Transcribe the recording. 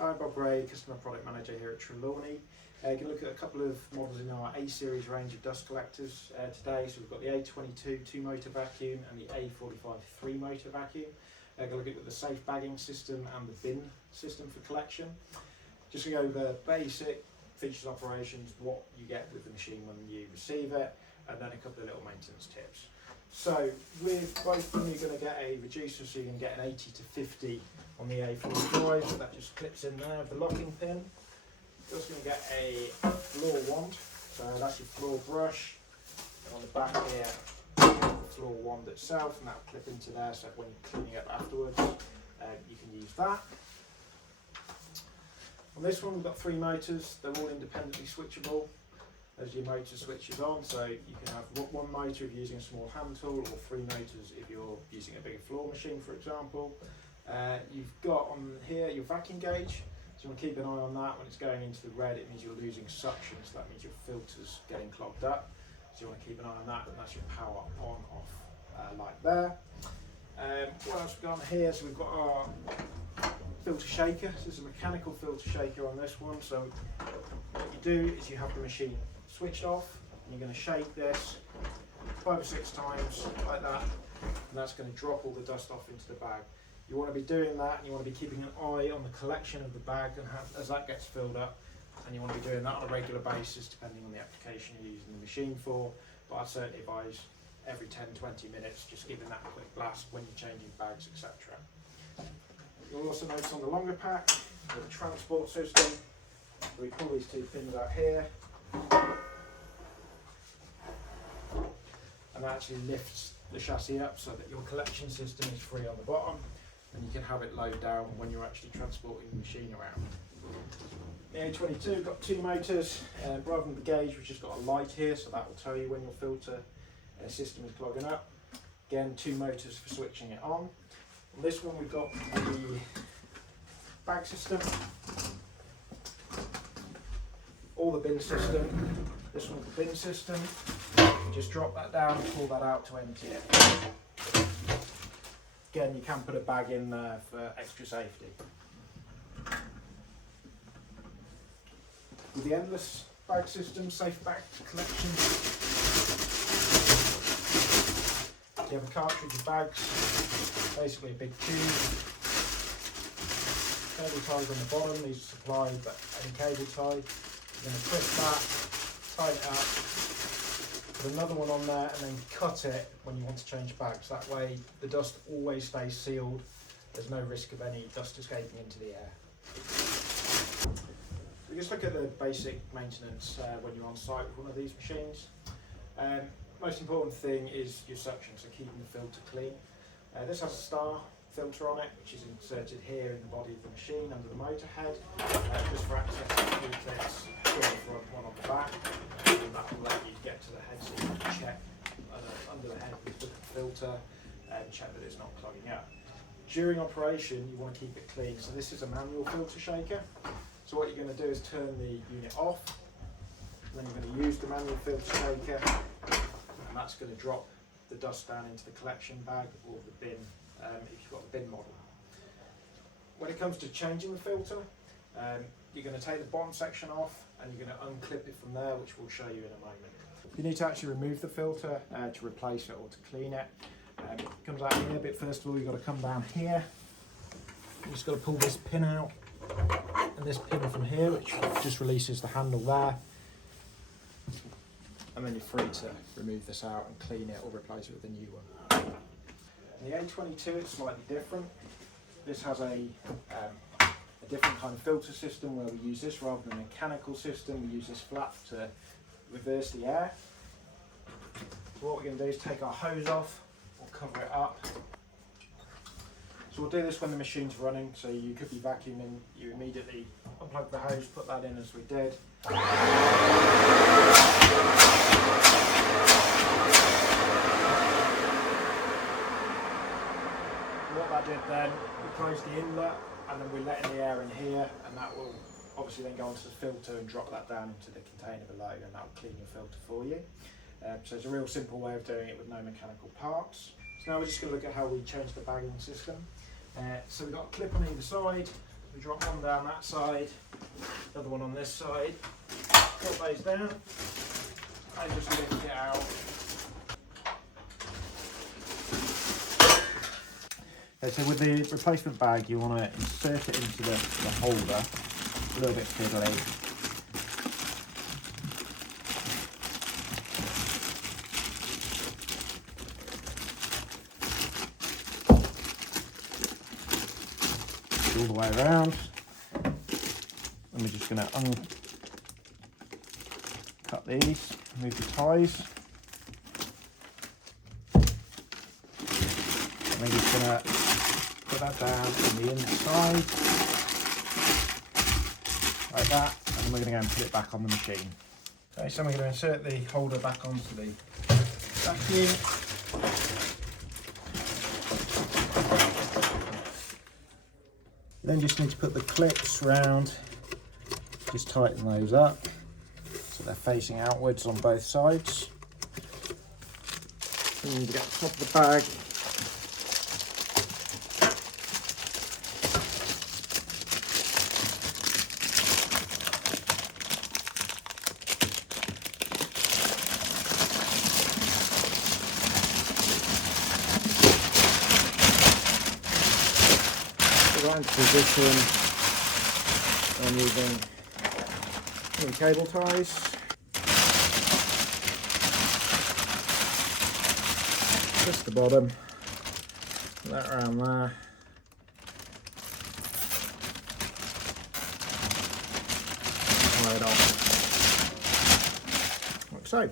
Hi, Bob Gray, Customer Product Manager here at Trelawney. Going to look at a couple of models in our A-Series range of dust collectors today. So we've got the A22 2-motor vacuum and the A45 3-motor vacuum. Going to look at the safe bagging system and the bin system for collection. Just to go over basic features, operations, what you get with the machine when you receive it, and then a couple of little maintenance tips. So with both of them, you're going to get a reducer, so you can get an 80 to 50 on the A45. That just clips in there with the locking pin. You're also going to get a floor wand, so that's your floor brush. And on the back here, you have the floor wand itself, and that'll clip into there, so when you're cleaning up afterwards, you can use that. On this one, we've got 3 motors. They're all independently switchable as your motor switches on, so you can have 1 motor if you're using a small hand tool, or 3 motors if you're using a bigger floor machine, for example. You've got on here your vacuum gauge, so you want to keep an eye on that. When it's going into the red, it means you're losing suction, so that means your filter's getting clogged up. So you want to keep an eye on that, and that's your power on, off light there. What else we've got on here? So we've got our filter shaker. So there's a mechanical filter shaker on this one. So what you do is you have the machine switched off, and you're going to shake this 5 or 6 times like that, and that's going to drop all the dust off into the bag. You want to be doing that, and you want to be keeping an eye on the collection of the bag and as that gets filled up, and you want to be doing that on a regular basis depending on the application you're using the machine for. But I'd certainly advise every 10-20 minutes just giving that a quick blast when you're changing bags, etc. You'll also notice on the longer pack with the transport system, we pull these 2 pins out here, and that actually lifts the chassis up so that your collection system is free on the bottom, and you can have it load down when you're actually transporting the machine around. The A22 got 2 motors, rather than the gauge, we've just got a light here, so that will tell you when your filter system is clogging up. Again, 2 motors for switching it on. On this one we've got the bag system, or the bin system. This one's the bin system. You just drop that down and pull that out to empty it. Again, you can put a bag in there for extra safety. With the endless bag system, safe bag collection, you have a cartridge of bags, basically a big tube. Cable ties on the bottom, these are supplied, but any cable tie. You're going to twist that, tighten it up, put another one on there, and then cut it when you want to change bags. That way the dust always stays sealed. There's no risk of any dust escaping into the air. We just look at the basic maintenance when you're on site with one of these machines. Most important thing is your suction, so keeping the filter clean. This has a star filter on it, which is inserted here in the body of the machine under the motor head, just for access to the fuel clips, one on the front, one on the back, and that will let you get to the head so you can check under the head with the filter and check that it's not clogging up. During operation, you want to keep it clean, so this is a manual filter shaker. So what you're going to do is turn the unit off, then you're going to use the manual filter shaker, and that's going to drop the dust down into the collection bag or the bin if you've got the bin model. When it comes to changing the filter, you're going to take the bottom section off and you're going to unclip it from there, which we'll show you in a moment. You need to actually remove the filter to replace it or to clean it. It comes out here, but first of all you've got to come down here. You've just got to pull this pin out, and this pin from here, which just releases the handle there. And then you're free to remove this out and clean it or replace it with a new one. In the A22 it's slightly different. This has a different kind of filter system where we use this rather than a mechanical system. We use this flap to reverse the air. So what we're going to do is take our hose off, we'll cover it up. So we'll do this when the machine's running, so you could be vacuuming, you immediately unplug the hose, put that in as we did. What that did then, we closed the inlet and then we let in the air in here, and that will obviously then go onto the filter and drop that down into the container below, and that will clean your filter for you. So it's a real simple way of doing it with no mechanical parts. So now we're just going to look at how we change the bagging system. So we've got a clip on either side, We drop one down that side, the other one on this side. Put those down and just lift it out. Okay, so with the replacement bag, you want to insert it into the holder, a little bit fiddly. All the way around. And we're just going to uncut these, remove the ties. And we're just going to put that down on the inside, like that, and then we're going to go and put it back on the machine. Okay, so we're going to insert the holder back onto the vacuum. Then just need to put the clips round, just tighten those up so they're facing outwards on both sides. And you get the top of the bag. Right into position and using cable ties. Just the bottom, that around there. Tie it off, like so.